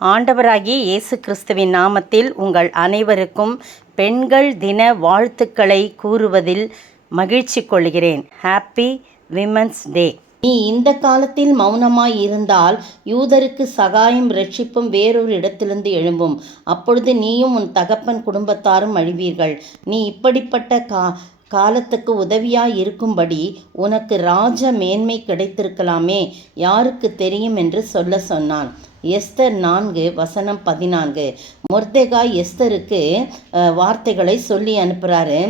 ஆண்டவராகிய இயேசு கிறிஸ்துவின் நாமத்தில் உங்கள் அனைவருக்கும் பெண்கள் தின வாழ்த்துக்களை கூறுவதில் மகிழ்ச்சி கொள்கிறேன். Happy women's day. நீ இந்த காலத்தில் மௌனமாய் இருந்தால் யூதருக்கு சகாயம் இரட்சிப்பும் வேறொரு இடத்திலிருந்து எழும்பும். அப்பொழுது நீயும் உன் தகப்பன் குடும்பத்தாரும் அழிவீர்கள். நீ இப்படிப்பட்ட காலத்துக்கு உதவியாய் இருக்கும்படி உனக்கு ராஜ மேன்மை கிடைத்திருக்கலாமே, யாருக்கு தெரியும் என்று சொன்னான். எஸ்தர் 4:14. மொர்தெகாய் எஸ்தருக்கு வார்த்தைகளை சொல்லி அனுப்புகிறாரு.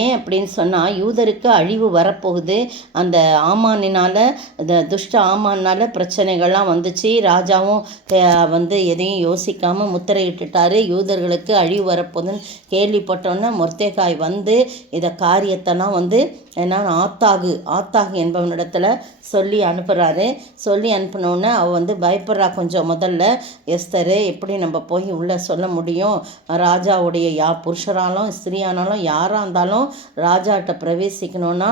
ஏன் அப்படின்னு சொன்னால், யூதருக்கு அழிவு வரப்போகுது. அந்த ஆமானினால், துஷ்ட ஆமானால் பிரச்சனைகள்லாம் வந்துச்சு. ராஜாவும் எதையும் யோசிக்காமல் முத்திரையிட்டுட்டாரு. யூதர்களுக்கு அழிவு வரப்போகுதுன்னு கேள்விப்பட்டோன்னே மொர்தெகாய் இதை காரியத்தெல்லாம் ஏன்னா ஆத்தாகு என்பவனிடத்தில் சொல்லி அனுப்புகிறாரு. சொல்லி அனுப்பினோடனே அவள் பயப்படுறா கொஞ்சம். முதல்ல எஸ்தரு, எப்படி நம்ம போய் உள்ளே சொல்ல முடியும்? ராஜாவுடைய புருஷராலும் ஸ்திரீயானாலும் யாராக இருந்தாலும் ராஜாட்ட பிரவேசிக்கணுன்னா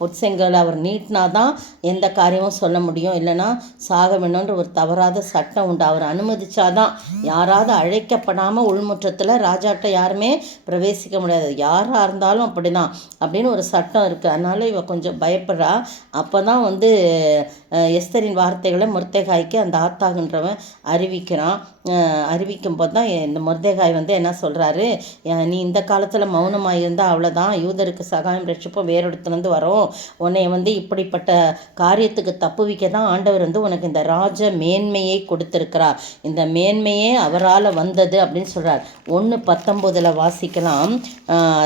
பொற்செங்கல் அவர் நீட்டினா தான் எந்த காரியமும் சொல்ல முடியும், இல்லைன்னா சாக வேணுன்ற ஒரு தவறாத சட்டம் உண்டு. அவர் அனுமதிச்சாதான். யாராவது அழைக்கப்படாமல் உள்முற்றத்தில் ராஜாட்ட யாருமே பிரவேசிக்க முடியாது. யாராக இருந்தாலும் அப்படி தான் அப்படின்னு ஒரு சட்டம் இருக்குது. அதனால் இவ கொஞ்சம் பயப்படுறா. அப்போ தான் எஸ்தரின் வார்த்தைகளை மொர்தெகாய்க்கு அந்த ஆத்தாகுன்றவன் அறிவிக்கிறான். அறிவிக்கும் போது தான் இந்த மொர்தெகாய் என்ன சொல்கிறாரு, நீ இந்த காலத்தில் மௌனமாக இருந்தால் அவ்வளோதான், யூதருக்கு சகாயம் ரட்சிப்பும் வேறு இடத்துலேருந்து வரும். உன்னை இப்படிப்பட்ட காரியத்துக்கு தப்புவிக்க தான் ஆண்டவர் உனக்கு இந்த ராஜ மேன்மையை கொடுத்திருக்கிறார். இந்த மேன்மையே அவரால் வந்தது அப்படின்னு சொல்கிறார். 1:19 வாசிக்கலாம்.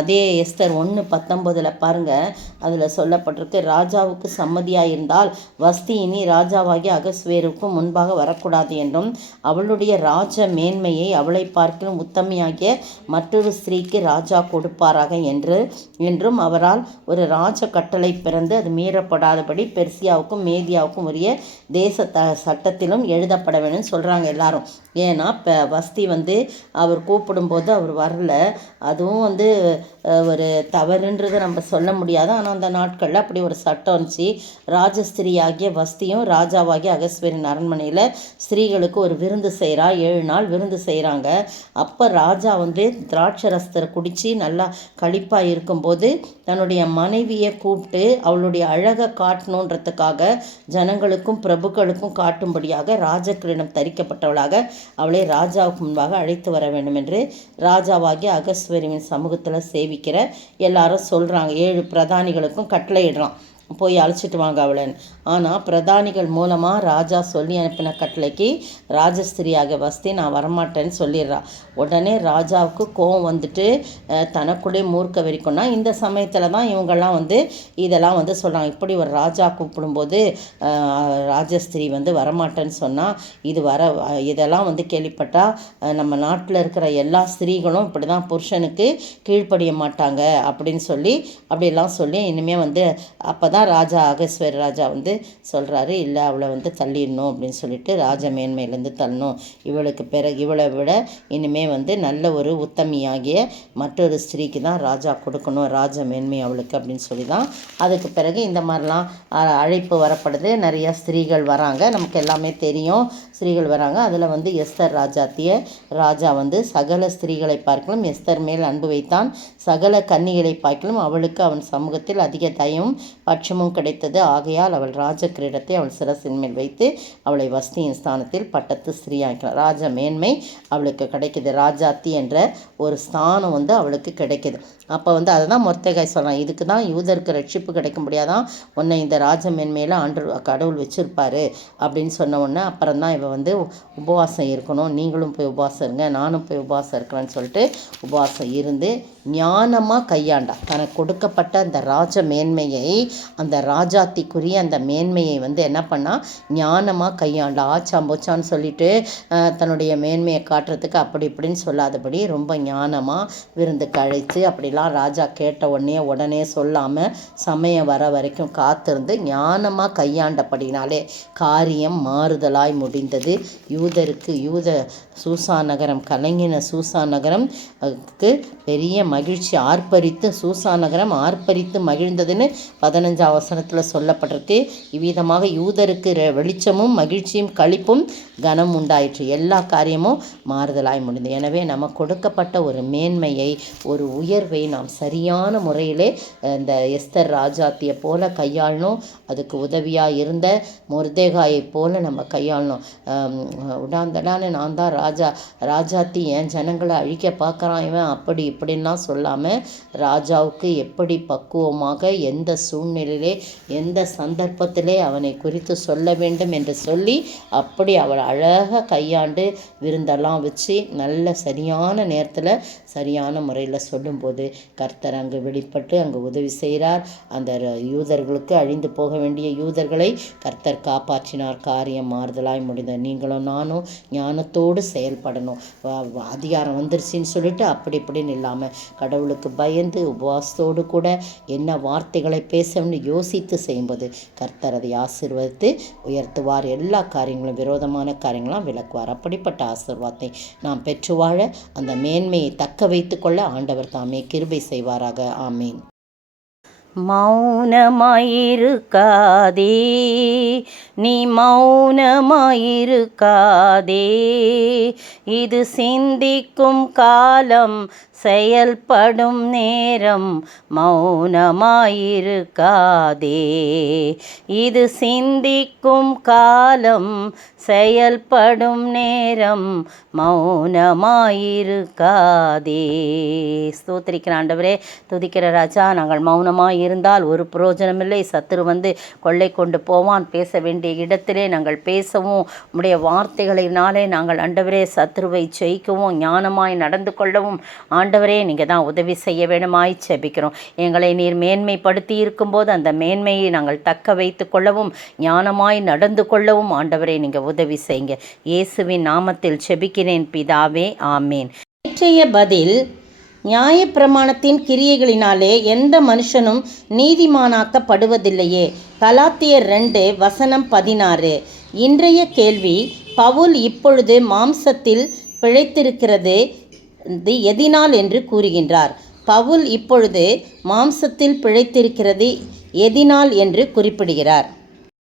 அதே எஸ்தர் 1:19 பாருங்கள். அதில் சொல்லப்பட்டிருக்கு, ராஜாவுக்கு சம்மதியாக இருந்தால் வஸ்தி இனி ராஜாவாகி அகஸ்வேருக்கும் முன்பாக வரக்கூடாது என்றும், அவளுடைய ராஜ மேன்மையை அவளை பார்க்கிலும் உத்தமியாகிய மற்றொரு ஸ்திரீக்கு ராஜா கொடுப்பாராக என்றும் அவரால் ஒரு ராஜ கட்டளை பிறந்து அது மீறப்படாதபடி பெர்சியாவுக்கும் மேதியாவுக்கும் உரிய தேச சட்டத்திலும் எழுதப்பட வேணும்னு சொல்கிறாங்க எல்லாரும். ஏன்னா இப்போ வஸ்தி அவர் கூப்பிடும்போது அவர் வரல. அதுவும் ஒரு தவறுன்றதை நம்ம சொல்ல முடியாது. ஆனால் அந்த நாட்களில் அப்படி ஒரு சட்டம் இருந்துச்சு. ராஜஸ்திரியாகிய வஸ்தியும் ராஜாவாகிய அகஸ்வேரின் அரண்மனையில் ஸ்திரீகளுக்கு ஒரு விருந்து செய்கிறா. 7 நாள் விருந்து செய்கிறாங்க. அப்போ ராஜா திராட்சரஸ்தரை குடித்து நல்லா களிப்பாக இருக்கும்போது தன்னுடைய மனைவியை கூப்பிட்டு அவளுடைய அழகை காட்டணுன்றதுக்காக ஜனங்களுக்கும் பிரபுக்களுக்கும் காட்டும்படியாக ராஜக்கிரீடம் தரிக்கப்பட்டவளாக அவளை ராஜாவுக்கு முன்பாக அழைத்து வர வேண்டும் என்று ராஜாவாகிய அகஸ்வேருவின் சமூகத்தில் சேவிக்கிற எல்லாரும் சொல்கிறாங்க. 7 பிரதானிகளுக்கும் கட்டளையிடுறான், போய் அழைச்சிட்டு வாங்க அவளன்னு. ஆனால் பிரதானிகள் மூலமாக ராஜா சொல்லி அனுப்பின கட்டளைக்கு ராஜஸ்திரியாக வஸ்தி நான் வரமாட்டேன்னு சொல்லிடுறா. உடனே ராஜாவுக்கு கோவம் தனக்குள்ளே மூர்க்க வெறிக்கொன்னா. இந்த சமயத்தில் தான் இவங்கெல்லாம் இதெல்லாம் சொல்கிறாங்க. இப்படி ஒரு ராஜா கூப்பிடும்போது ராஜஸ்திரி வரமாட்டேன்னு சொன்னால் இதெல்லாம் கேள்விப்பட்டால் நம்ம நாட்டில் இருக்கிற எல்லா ஸ்திரீகளும் இப்படி தான் புருஷனுக்கு கீழ்ப்படிய மாட்டாங்க அப்படின்னு அப்படியெல்லாம் சொல்லி இனிமேல் அப்போ தான் ராஜா அகஸ்வேர் ராஜா சொல்கிறாரு, இல்லை அவளை தள்ளிடணும் அப்படின்னு சொல்லிட்டு ராஜ மேன்மையிலேருந்து தள்ளணும். இவளுக்கு பிறகு இவளை விட இனிமே நல்ல ஒரு உத்தமியாகிய மற்றொரு ஸ்திரீக்கு தான் ராஜா கொடுக்கணும், ராஜ மேன்மை அவளுக்கு அப்படின்னு சொல்லி தான் அதுக்கு பிறகு இந்த மாதிரிலாம் அழைப்பு வரப்படுது. நிறையா ஸ்திரீகள் வராங்க, நமக்கு எல்லாமே தெரியும். ஸ்திரீகள் வராங்க. அதில் எஸ்தர் ராஜாத்திய ராஜா சகல ஸ்திரீகளை பார்க்கலும் எஸ்தர் மேல் அன்பு வைத்தான். சகல கன்னிகளை பார்க்கலும் அவளுக்கு அவன் சமூகத்தில் அதிக தயவும் பட்சமும் கிடைத்தது. ஆகையால் அவள் ராஜ கிரீடத்தை அவள் சிரசின் மேல் வைத்து அவளை வஸ்தியின் ஸ்தானத்தில் பட்டத்து ஸ்திரீயாக்கிறாள். ராஜ மேன்மை அவளுக்கு கிடைக்கிது. ராஜாத்தி என்ற ஒரு ஸ்தானம் அவளுக்கு கிடைக்கிது. அப்போ அதை தான் மொர்தெகாய் சொல்கிறான், இதுக்கு தான் யூதருக்கு ரட்சிப்பு கிடைக்க முடியாதான், உன்னை இந்த ராஜ மேன்மையில் கடவுள் வச்சுருப்பாரு அப்படின்னு சொன்ன உடனே அப்புறம் தான் இவ உபவாசம் இருக்கணும், நீங்களும் போய் உபவாசம் இருங்க, நானும் போய் உபவாசம் இருக்கிறேன்னு சொல்லிட்டு உபவாசம் இருந்து ஞானமாக கையாண்டா. தனக்கு கொடுக்கப்பட்ட அந்த ராஜ மேன்மையை, அந்த ராஜாத்திக்குரிய அந்த மேன்மையை என்ன பண்ணால் ஞானமாக கையாண்டா. ஆச்சாம்போச்சான்னு சொல்லிட்டு தன்னுடைய மேன்மையை காட்டுறதுக்கு அப்படி இப்படின்னு சொல்லாதபடி ரொம்ப ஞானமாக விருந்துக்கு அழைத்து அப்படிலாம் அப்படிலாம் ராஜா கேட்ட உடனே சொல்லாமல் சமயம் வர வரைக்கும் காத்திருந்து ஞானமாக கையாண்டபடினாலே காரியம் மாறுதலாய் முடிந்தது. சூசா நகரம் கலங்கின சூசா நகரம் பெரிய மகிழ்ச்சி சூசா நகரம் ஆர்ப்பரித்து மகிழ்ந்ததுன்னு 15ஆம் வசனத்தில் சொல்லப்பட்டிருக்கு. இவ்விதமாக யூதருக்கு வெளிச்சமும் மகிழ்ச்சியும் களிப்பும் கனம் உண்டாயிற்று. எல்லா காரியமும் மாறுதலாய் முடிந்தது. எனவே நமக்கு கொடுக்கப்பட்ட ஒரு மேன்மையை, ஒரு உயர்வை நாம் சரியான முறையிலே இந்த எஸ்தர் ராஜாத்தியை போல கையாளணும். அதுக்கு உதவியாக இருந்த மொர்தெகாயை போல நம்ம கையாளணும். உடாந்தடான்னு நான் தான் ராஜாத்தி என் ஜனங்களை அழிக்க பார்க்குறான் இவன் அப்படி இப்படின்லாம் சொல்லாமல் ராஜாவுக்கு எப்படி பக்குவமாக எந்த சூழ்நிலையிலே எந்த சந்தர்ப்பத்திலே அவனை குறித்து சொல்ல வேண்டும் என்று சொல்லி அப்படி அவள் அழகாக கையாண்டு விருந்தெல்லாம் வச்சு நல்ல சரியான நேரத்தில் சரியான முறையில் சொல்லும்போது கர்த்தர் அங்கு வெளிப்பட்டு அங்கு உதவி செய்கிறார். அந்த யூதர்களுக்கு அழிந்து போக வேண்டிய யூதர்களை கர்த்தர் காப்பாற்றினார். காரியம் மாறுதலாய் முடிந்தது. நீங்களும் நானும் ஞானத்தோடு செயல்படணும். அதிகாரம் வந்துருச்சுன்னு சொல்லிட்டு அப்படி இப்படின்னு இல்லாமல் கடவுளுக்கு பயந்து உபவாசத்தோடு கூட என்ன வார்த்தைகளை பேசணும்னு யோசித்து செய்யும்போது கர்த்தர் அதை ஆசீர்வதித்து உயர்த்துவார். எல்லா காரியங்களும் விரோதமான காரியங்களும் விளக்குவார். அப்படிப்பட்ட ஆசீர்வாதத்தை நாம் பெற்று வாழ அந்த மேன்மையை தக்க வைத்து கொள்ள ஆண்டவர் தாமே கிருபை செய்வாராக. ஆமீன். மௌனமாயிருக்காதே, நீ மௌனமாயிருக்காதே, இது சிந்திக்கும் காலம், செயல்படும் நேரம். மௌனமாயிருக்காதே, இது சிந்திக்கும் காலம், செயல்படும் நேரம். மௌனமாயிருக்காதே. ஸ்தோத்திரிக்கிற ஆண்டவரே, துதிக்கிற ராஜா, நாங்கள் மௌனமாக இருந்தால் ஒரு பிரயோஜனமில்லை. சத்துரு வந்து கொள்ளை கொண்டு போவான். பேச வேண்டிய இடத்திலே நாங்கள் பேசவும், உம்முடைய வார்த்தைகளினாலே நாங்கள் ஆண்டவரே சத்துருவை ஜெயிக்கவும் ஞானமாய் நடந்து கொள்ளவும் ஆண்டவரே நீங்கள் தான் உதவி செய்ய வேணுமாய் செபிக்கிறோம். எங்களை நீர் மேன்மைப்படுத்தி இருக்கும்போது அந்த மேன்மையை நாங்கள் தக்க வைத்து கொள்ளவும் ஞானமாய் நடந்து கொள்ளவும் ஆண்டவரே நீங்கள் உதவி செய்யுங்க. இயேசுவின் நாமத்தில் செபிக்கிறேன் பிதாவே, ஆமேன். நேற்றைய பதில், நியாயப்பிரமாணத்தின் கிரியைகளினாலே எந்த மனுஷனும் நீதிமானாக்கப்படுவதில்லையே. கலாத்தியர் 2:16. இன்றைய கேள்வி, பவுல் இப்பொழுது மாம்சத்தில் பிழைத்திருக்கிறது எதினால் என்று கூறுகின்றார்? பவுல் இப்பொழுது மாம்சத்தில் பிழைத்திருக்கிறது எதினால் என்று குறிப்பிடுகிறார்?